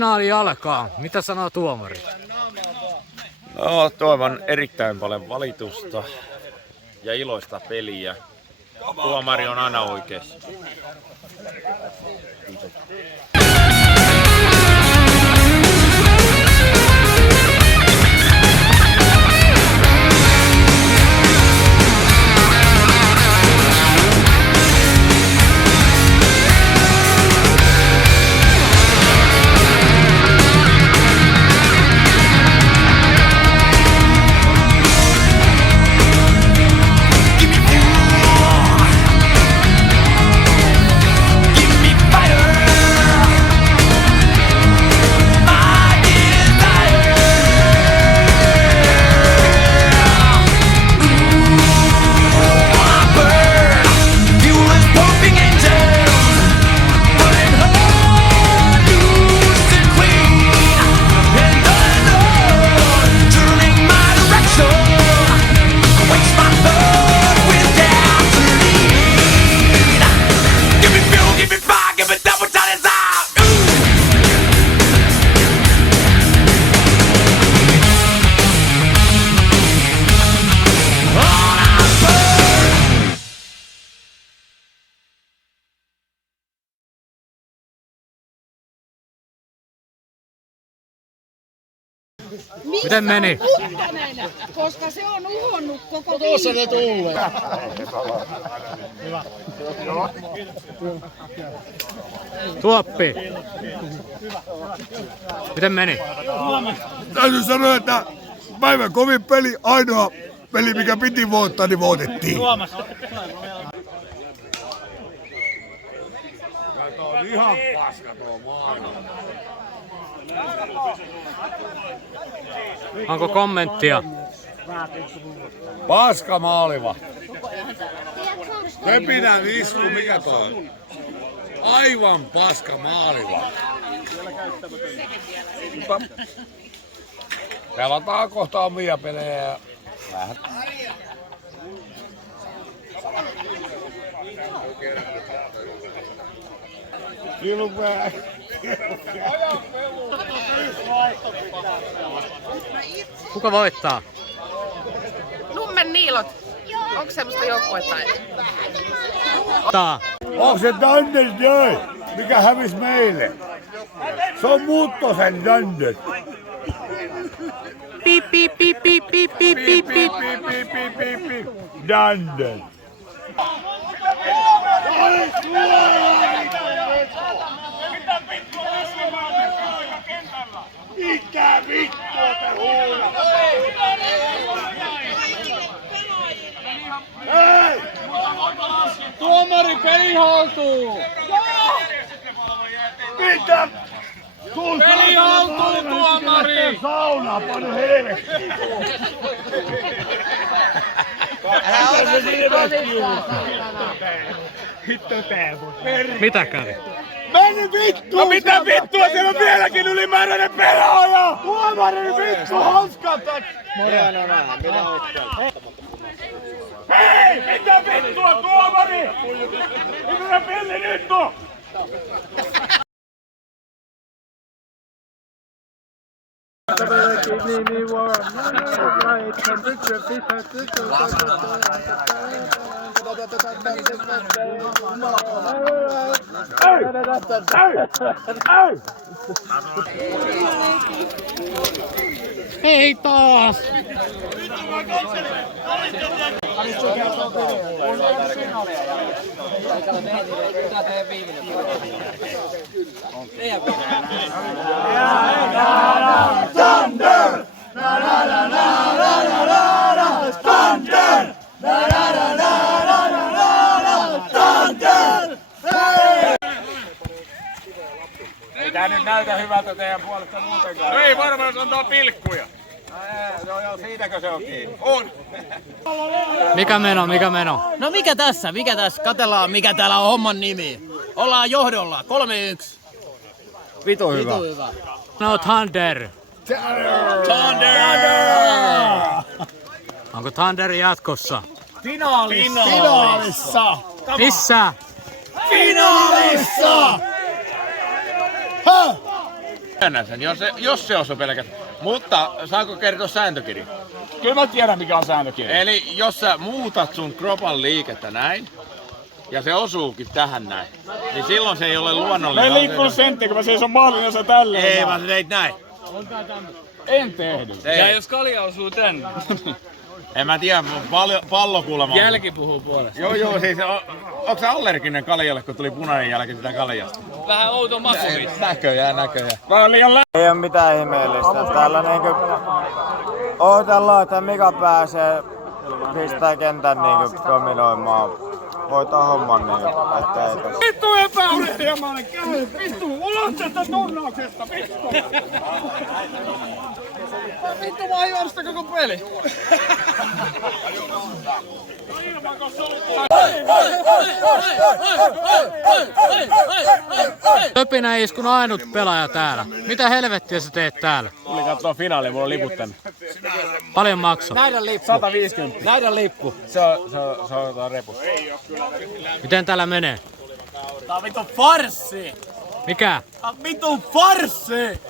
Finaali alkaa. Mitä sanoo tuomari? No, toivon erittäin paljon valitusta ja iloista peliä. Tuomari on aina oikeassa. Kiitos. Miten meni? Koska se on uhonnut koko Tuossa ne tulee. Tuoppi. Miten meni? Täytyy sanoa, että päivän kovin peli, ainoa peli mikä piti voittaa, niin voitettiin. Tämä on ihan paska tuo maailma. Onko kommenttia? Paska maaliva. Pepinän isku, mikä toi on? Aivan paska maaliva. Pelataan kohta omia pelejä ja vähän. Kilpää. Kuka voittaa? Nummen Niilot. Onko semmoista joukkuetta? Onko se Dunders Joy, mikä hävisi meille? Se on Muuttosen Dunders. Piip, piip, piip, piip, piip, piip, piip, piip. Dunders. Mitä vittua te huudatte? Hei! Tuomari peli haltuu! Mitä? Peli haltuu, tuomari! Saunaa paljon helvettiin! Mitä kävi? Meni vittu! No mitä vittua? Siellä on vieläkin ylimääräinen pelaaja! Tuomari vittu! Hanskat! Hei! Mitä vittua tuomari? Mitä peli nyt on? Ei taas! Thunder! Na na na na na na na Thunder! Na na na na na na na Thunder! Ei tää nyt näytä hyvältä teidän puolesta muutenkaan. No ei varmaan, se antaa pilkkuja. No joo, siitäkö se on kiinni? On! Mikä meno? No mikä tässä? Katellaan mikä täällä on homman nimi. Ollaan johdolla, 3-1. Vitu hyvä. No Thunder. Thunder! Onko Thunder jatkossa? Finaalissa! Missä? Finaalissa! Myönnän sen, jos se osuu pelkästään. Mutta saanko kertoa sääntökirja? Kyllä mä tiedän mikä on sääntökirja. Eli jos sä muutat sun kropan liikettä näin, ja se osuukin tähän näin, niin silloin se ei ole Mä luonnollinen. en liikkunut senttiä, kun mä seison maalin ja sä tälleen. Ei, vaan sä teit näin. En tehnyt. Ei. Ja jos kalja osuu tänne. En mä tiedä, pallo kuulemma. Jälki puhuu puolesta. Joo, siis onko sä allerginen kaljalle, kun tuli punainen jälki sitä kaljasta? Vähän outo makuvi. Näköjään. Mä oon liian Ei oo mitään ihmeellistä. Täällä niinku odotellaan, että Mika pääsee pistää kentän niinku dominoimaan. Hoitaa homman niinku, ettei tässä. Vittu epäurheilijainen käy! Vittu ulos tästä turnauksesta! Vittu! Vittu vaan juosta koko peli. Töpinä ei iskun ainut pelaaja täällä. Mitä helvettiä sä teet täällä? Tuli kattoo finaali, mulla on liput tänne. Paljon maksaa. Näidän lippu. 150. Näidän lippu. Se on repus. Miten täällä menee? Tää on vittu farssi. Mikä? Tää on vittu farssi.